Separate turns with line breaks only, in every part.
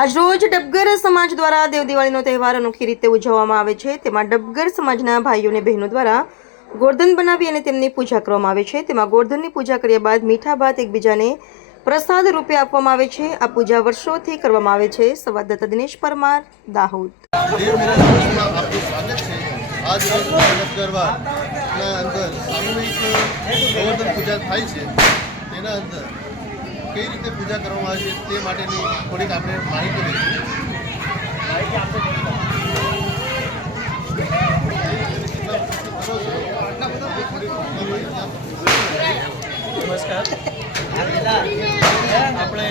આજરોજ ડબગર સમાજ દ્વારા દેવ દિવાળીનો તહેવાર અનોખી રીતે ઉજવવામાં આવે છે. તેમાં ડબગર સમાજના ભાઈઓ અને બહેનો દ્વારા ગોર્ધન બનાવી અને તેમની પૂજા કરવામાં આવે છે. તેમાં ગોર્ધનની પૂજા કર્યા બાદ મીઠા ભાત એકબીજાને પ્રસાદ રૂપે આપવામાં આવે છે. આ પૂજા વર્ષોથી કરવામાં આવે છે. સંવાદદાતા દિનેશ પરમાર, દાહોદ.
આજ અંદર સામૂહિક ગોવર્ધન પૂજા થાય છે. તેના અંદર કઈ રીતે પૂજા કરવામાં આવે છે તે માટેની થોડીક આપણે માહિતી લઈશું.
નમસ્કાર આપણે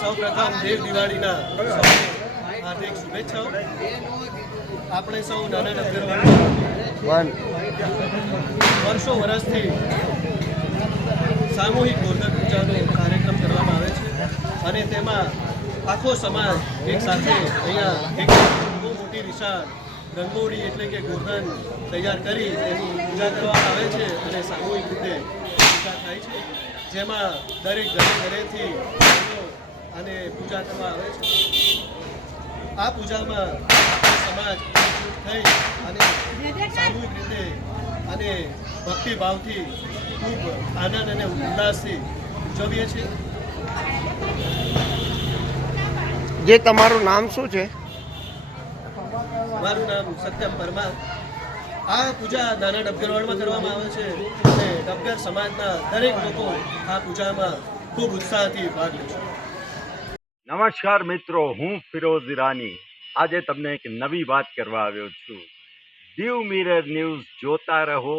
સૌ પ્રથમ દેવ દિવાળીના હાર્દિક શુભેચ્છાઓ. આપણે સૌ નાના નગરમાં વર્ષો વર્ષથી સામૂહિક ગોર્ધન પૂજાનો કાર્યક્રમ કરવામાં આવે છે અને તેમાં આખો સમાજ એક સાથે અહીંયા એક બહુ મોટી વિશાળ રંગોળી એટલે કે ગોર્ધન તૈયાર કરી તેની પૂજા કરવામાં આવે છે અને સામૂહિક રીતે પૂજા થાય છે. જેમાં દરેક ઘરે ઘરેથી અને પૂજા કરવામાં આવે છે. આ પૂજામાં સમાજ એકજૂટ થઈ અને સામૂહિક રીતે અને ભક્તિભાવથી ખૂબ આનંદ અને ઉલ્લાસથી ઉજવીએ છીએ.
જે તમારું નામ શું છે?
મારું નામ સત્યમ પરમાર. આ પૂજા નાના ડબગરવાડમાં કરવામાં આવે છે અને ડબગર સમાજના દરેક લોકો આ પૂજામાં ખૂબ ઉત્સાહથી ભાગ લે છે.
નમસ્કાર મિત્રો હું ફિરોઝ ઈરાની. આજે તમને એક નવી વાત કરવા આવ્યો છું. દીવ મિરર ન્યૂઝ જોતા રહો